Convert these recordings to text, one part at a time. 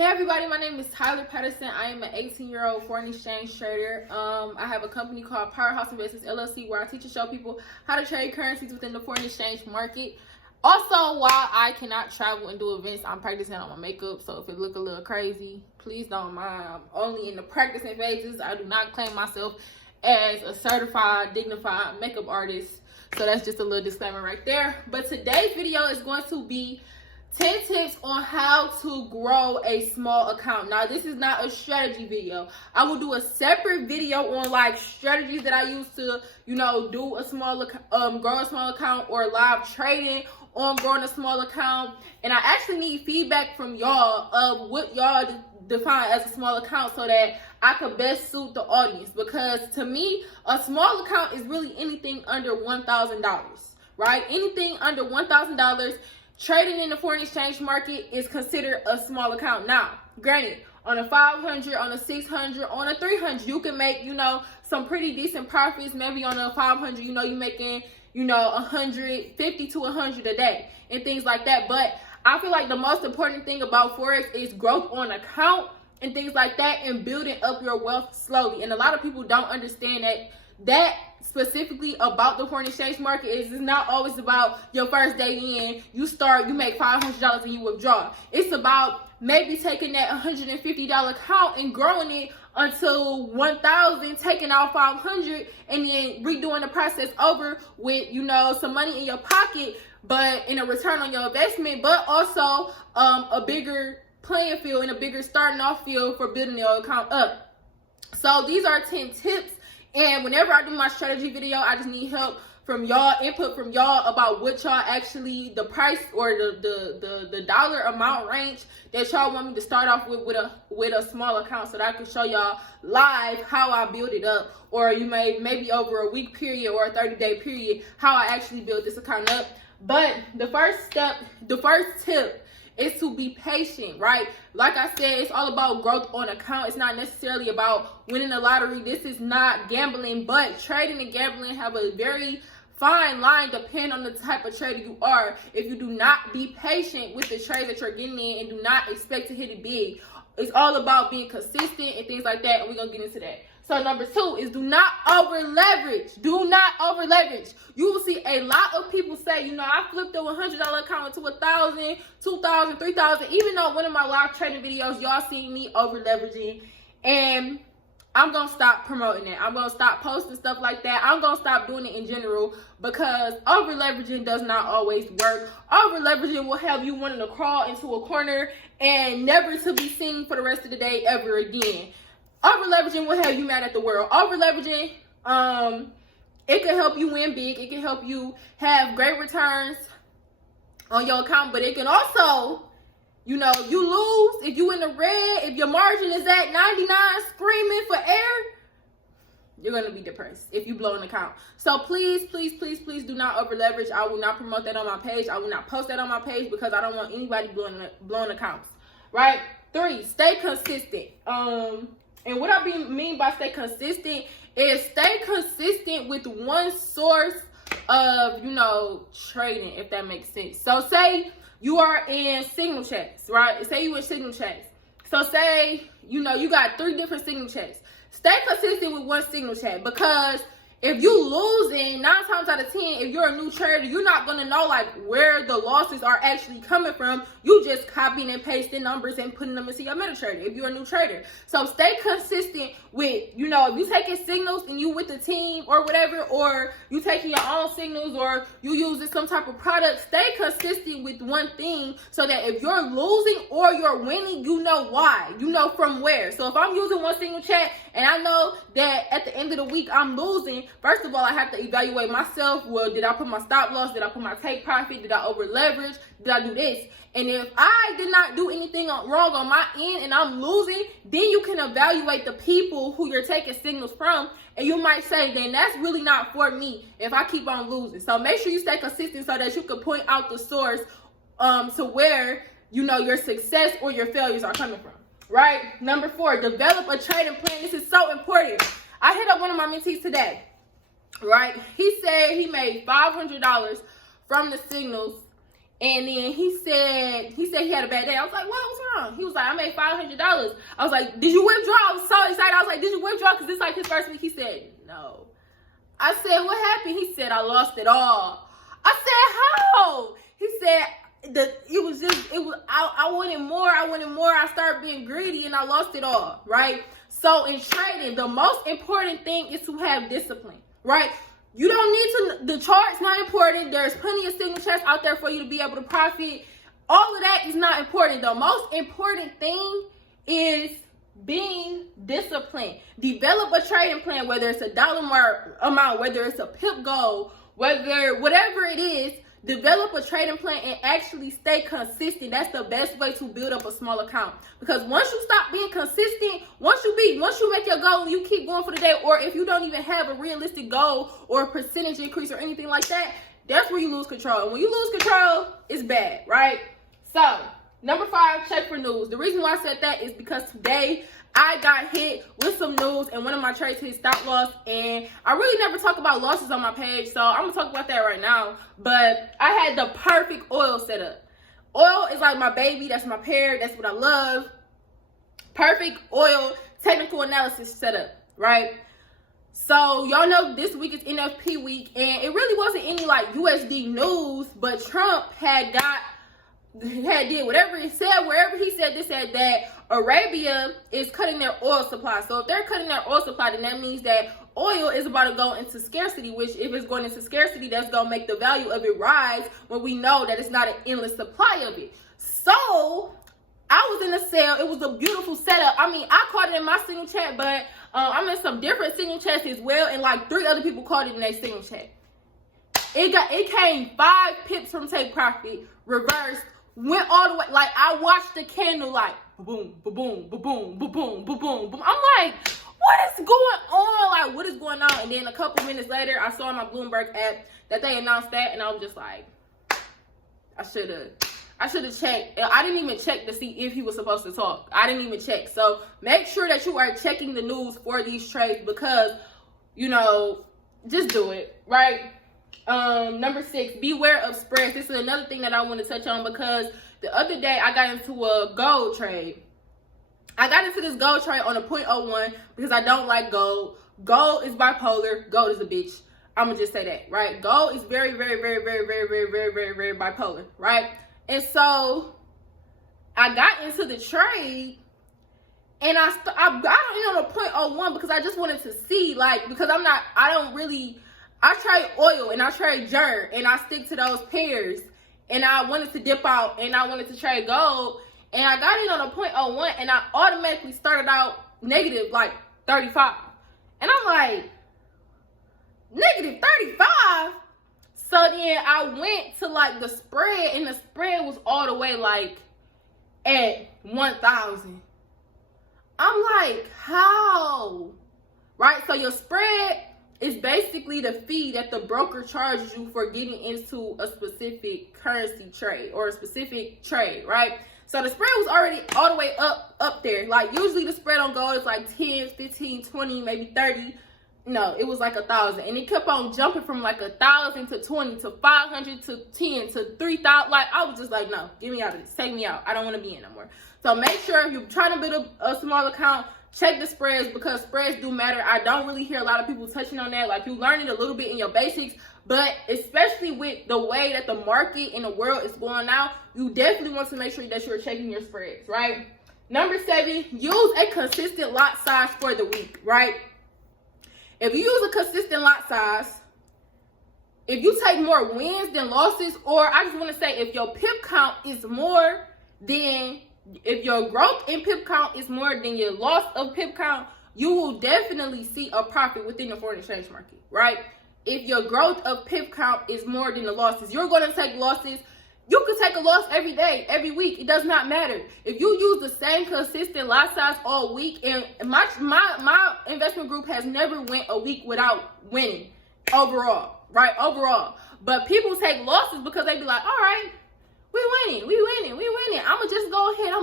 Hey everybody, my name is Tyler Patterson. I am an 18-year-old foreign exchange trader. I have a company called Powerhouse Investments LLC where I teach and show people how to trade currencies within the foreign exchange market. Also, while I cannot travel and do events, I'm practicing on my makeup. So if it look a little crazy, please don't mind. I'm only in the practicing phases. I do not claim myself as a certified, dignified makeup artist. So that's just a little disclaimer right there. But today's video is going to be 10 tips on how to grow a small account. Now, this is not a strategy video. I will do a separate video on like strategies that I use to, do a small grow a small account, or live trading on growing a small account. And I actually need feedback from y'all of what y'all define as a small account so that I could best suit the audience. Because to me, a small account is really anything under $1,000, right? Anything under $1,000. Trading in the foreign exchange market is considered a small account. Now, granted, on a 500, on a 600, on a 300, you can make, some pretty decent profits. Maybe on a 500, you making, 150 to 100 a day and things like that. But I feel like the most important thing about Forex is growth on account and things like that, and building up your wealth slowly. And a lot of people don't understand that specifically about the foreign exchange market is it's not always about your first day in, you make $500 and you withdraw. It's about maybe taking that $150 account and growing it until $1,000, taking out $500, and then redoing the process over with, some money in your pocket, but in a return on your investment, but also a bigger playing field and a bigger starting off field for building your account up. So these are 10 tips. And whenever I do my strategy video, I just need help from y'all, input from y'all about what y'all actually, the price or the dollar amount range that y'all want me to start off with a small account, so that I can show y'all live how I build it up. Or you maybe over a week period or a 30-day period, how I actually build this account up. But the first tip is to be patient, right? Like I said, it's all about growth on account. It's not necessarily about winning the lottery. This is not gambling, but trading and gambling have a very fine line depending on the type of trader you are. If you do not be patient with the trade that you're getting in and do not expect to hit it big, it's all about being consistent and things like that, and we're going to get into that. So number 2 is do not over leverage. Do not over leverage. You will see a lot of people say, I flipped a $100 account into $1,000, $2,000, $3,000. Even though one of my live trading videos, y'all seen me over leveraging, and I'm going to stop promoting it. I'm going to stop posting stuff like that. I'm going to stop doing it in general, because over leveraging does not always work. Over leveraging will have you wanting to crawl into a corner and never to be seen for the rest of the day ever again. Over leveraging will have you mad at the world. Over leveraging, it can help you win big. It can help you have great returns on your account, but it can also, you lose if you in the red. If your margin is at 99, screaming for air, you're gonna be depressed if you blow an account. So please, please, please, please do not over leverage. I will not promote that on my page. I will not post that on my page because I don't want anybody blowing accounts. Right? 3, stay consistent. And what I mean by stay consistent is stay consistent with one source of, trading, if that makes sense. So say you are in signal chats, right? Say you in signal chats. So say, you got 3 different signal chats. Stay consistent with one signal chat, because if you losing 9 times out of 10, if you're a new trader, you're not going to know where the losses are actually coming from. You just copying and pasting numbers and putting them into your MetaTrader if you're a new trader. So stay consistent with, if you taking signals and you with the team or whatever, or you taking your own signals, or you using some type of product, stay consistent with one thing so that if you're losing or you're winning, you know why. You know from where. So if I'm using one signal chat and I know that at the end of the week I'm losing, first of all, I have to evaluate myself. Well, did I put my stop loss? Did I put my take profit? Did I over leverage? Did I do this? And if I did not do anything wrong on my end and I'm losing, then you can evaluate the people who you're taking signals from, and you might say, then that's really not for me if I keep on losing. So make sure you stay consistent so that you can point out the source to where, your success or your failures are coming from. Right? Number 4, develop a trading plan. This is so important. I hit up one of my mentees today. Right? He said he made $500 from the signals And then he said he had a bad day. I was like, what's wrong? He was like, I made $500. I was like, did you withdraw? I was so excited. I was like, did you withdraw? Because it's like his first week. He said, no. I said, what happened? He said, I lost it all. I said, how? He said, I wanted more. I started being greedy and I lost it all, right? So in trading, the most important thing is to have discipline, right? You don't need to, the chart's not important. There's plenty of signal charts out there for you to be able to profit. All of that is not important. The most important thing is being disciplined. Develop a trading plan, whether it's a dollar amount, whether it's a pip goal, whatever it is. Develop a trading plan and actually stay consistent. That's the best way to build up a small account. Because once you stop being consistent, once you make your goal and you keep going for the day, or if you don't even have a realistic goal or a percentage increase or anything like that, that's where you lose control. And when you lose control, it's bad, right? So, number 5, check for news. The reason why I said that is because today I got hit with some news and one of my trades hit stop loss, and I really never talk about losses on my page, so I'm gonna talk about that right now. But I had the perfect oil setup. Oil is like my baby, that's my pair, that's what I love. Perfect oil technical analysis setup, right? So y'all know this week is NFP week, and it really wasn't any like USD news, but Trump had did whatever he said, wherever he said this, said that Arabia is cutting their oil supply. So if they're cutting their oil supply, then that means that oil is about to go into scarcity, which if it's going into scarcity, that's going to make the value of it rise when we know that it's not an endless supply of it. So I was in a sale. It was a beautiful setup. I mean, I caught it in my single chat, but I'm in some different single chats as well, and like 3 other people caught it in their single chat. It came 5 pips from take profit, reversed, went all the way. Like, I watched the candle like boom, boom, boom, boom, boom, boom, boom. I'm like, what is going on? Like, what is going on? And then a couple minutes later, I saw on my Bloomberg app that they announced that, and I was just like, I should have checked. I didn't even check to see if he was supposed to talk. I didn't even check. So make sure that you are checking the news for these trades, because, you know, just do it, right? Number 6, beware of spreads. This is another thing that I want to touch on, because the other day I got into a gold trade. I got into this gold trade on a 0.01 because I don't like gold. Gold is bipolar. Gold is a bitch. I'm gonna just say that, right? Gold is very, very, very, very, very, very, very, very, very bipolar, right? And so I got into the trade, and I got in on a 0.01 because I just wanted to see, like, because I trade oil and I trade JER and I stick to those pairs, and I wanted to dip out and I wanted to trade gold, and I got in on a 0.01 and I automatically started out negative like 35. And I'm like, negative 35? So then I went to like the spread, and the spread was all the way like at 1,000. I'm like, how? Right? So your spread is basically the fee that the broker charges you for getting into a specific currency trade or a specific trade, right? So the spread was already all the way up there. Like, usually the spread on gold is like 10, 15, 20, maybe 30. No, it was like 1,000. And it kept on jumping from like 1,000 to 20 to 500 to 10 to 3,000. Like, I was just like, no, get me out of this. Take me out. I don't want to be in no more. So make sure if you're trying to build a small account, check the spreads, because spreads do matter. I don't really hear a lot of people touching on that. Like, you learn it a little bit in your basics, but especially with the way that the market and the world is going now, you definitely want to make sure that you're checking your spreads, right? Number 7, use a consistent lot size for the week, right? If you use a consistent lot size, if you take more wins than losses, or I just want to say if your pip count is more than, if your growth in pip count is more than your loss of pip count, you will definitely see a profit within the foreign exchange market, right? If your growth of pip count is more than the losses, you're going to take losses. You could take a loss every day, every week. It does not matter. If you use the same consistent lot size all week, and my investment group has never went a week without winning overall, right? Overall. But people take losses because they be like, all right, we winning. I'ma just go ahead.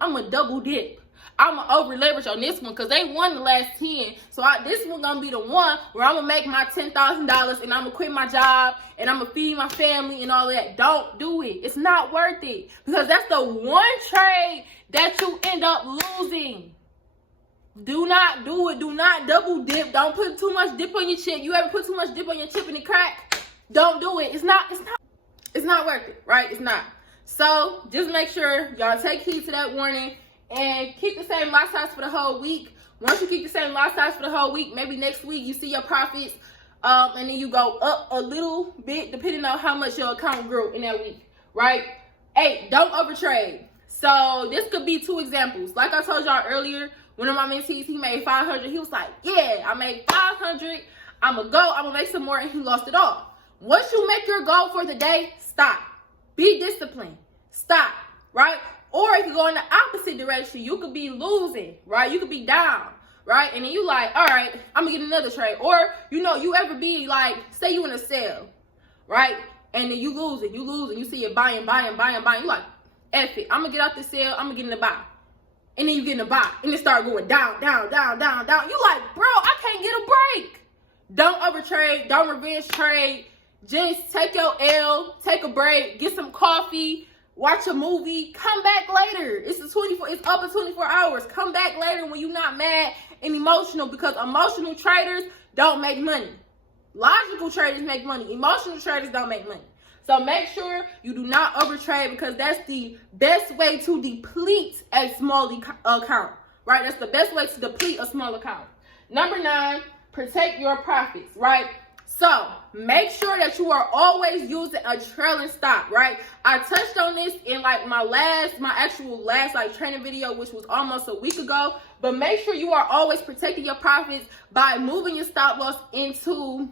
I'ma double dip. I'm gonna over leverage on this one because they won the last 10. So this one gonna be the one where I'm gonna make my $10,000 and I'm gonna quit my job and I'm gonna feed my family and all that. Don't do it. It's not worth it because that's the one trade that you end up losing. Do not do it. Do not double dip. Don't put too much dip on your chip. You ever put too much dip on your chip and it crack? Don't do it. It's not worth it, right? It's not. So just make sure y'all take heed to that warning and keep the same lot size for the whole week. Once you keep the same lot size for the whole week, maybe next week you see your profits, and then you go up a little bit depending on how much your account grew in that week, right? 8, don't overtrade. So this could be 2 examples. Like I told y'all earlier, one of my mentees, he made 500. He was like, yeah, I made 500. I'm gonna make some more, and he lost it all. Once you make your goal for the day, stop. Be disciplined. Stop, right? Or if you go in the opposite direction, you could be losing, right? You could be down, right? And then you like, all right, I'm gonna get another trade. Or, you ever be like, say you in a sale, right? And then you losing. You see it buying. You like, F it. I'm gonna get out the sale. I'm gonna get in the buy. And then you get in the buy. And it start going down. You like, bro, I can't get a break. Don't overtrade. Don't revenge trade. Just take your L, take a break, get some coffee, watch a movie, come back later. It's up in 24 hours. Come back later when you're not mad and emotional, because emotional traders don't make money. Logical traders make money. Emotional traders don't make money. So make sure you do not overtrade, because that's the best way to deplete a small account, right? That's the best way to deplete a small account. Number 9, protect your profits, right? So make sure that you are always using a trailing stop, right? I touched on this in like my actual last training video, which was almost a week ago. But make sure you are always protecting your profits by moving your stop loss into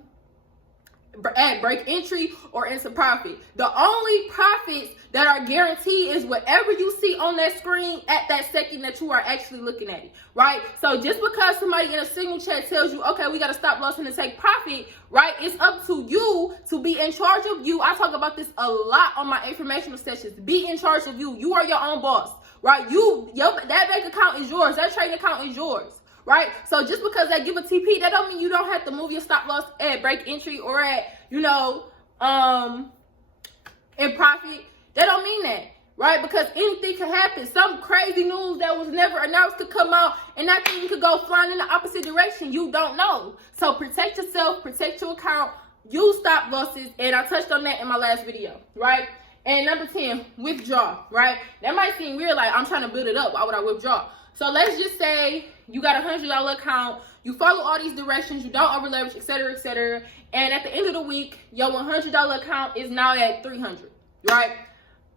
at break entry or into profit. The only profits that are guaranteed is whatever you see on that screen at that second that you are actually looking at it, right? So just because somebody in a signal chat tells you, okay, we got to stop loss and to take profit, right? It's up to you to be in charge of you. I talk about this a lot on my informational sessions. Be in charge of you. You are your own boss, right? That bank account is yours. That trading account is yours. Right? So just because they give a TP, that don't mean you don't have to move your stop loss at break entry or at, in profit. That don't mean that, right? Because anything could happen. Some crazy news that was never announced could come out, and that thing could go flying in the opposite direction. You don't know. So protect yourself, protect your account, use stop losses, and I touched on that in my last video, right? And number 10, withdraw, right? That might seem weird, like I'm trying to build it up. Why would I withdraw? So let's just say you got a $100 account, you follow all these directions, you don't over leverage, etc., and at the end of the week, your $100 account is now at $300, right?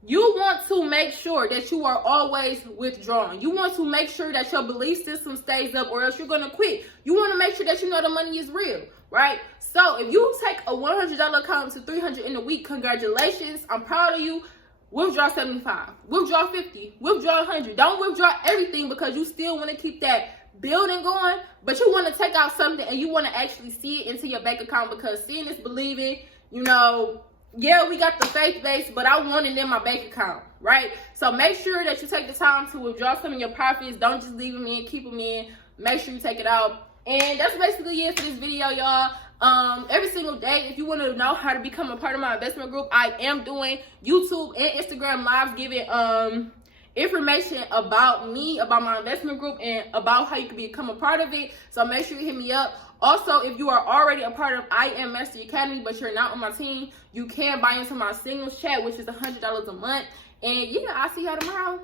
You want to make sure that you are always withdrawing. You want to make sure that your belief system stays up, or else you're going to quit. You want to make sure that you know the money is real, right? So if you take a $100 account to $300 in a week, congratulations. I'm proud of you. Withdraw 75, withdraw 50, withdraw 100. Don't withdraw everything, because you still want to keep that building going, but you want to take out something and you want to actually see it into your bank account, because seeing is believing. Yeah, we got the faith base, but I want it in my bank account, right? So make sure that you take the time to withdraw some of your profits. Don't just leave them in, keep them in. Make sure you take it out. And that's basically it for this video, y'all. Every single day, if you want to know how to become a part of my investment group, I am doing YouTube and Instagram lives giving information about me, about my investment group, and about how you can become a part of it. So make sure you hit me up. Also, if you are already a part of I Am Mastery Academy, but you're not on my team, you can buy into my singles chat, which is $100 a month. And yeah, I'll see y'all tomorrow.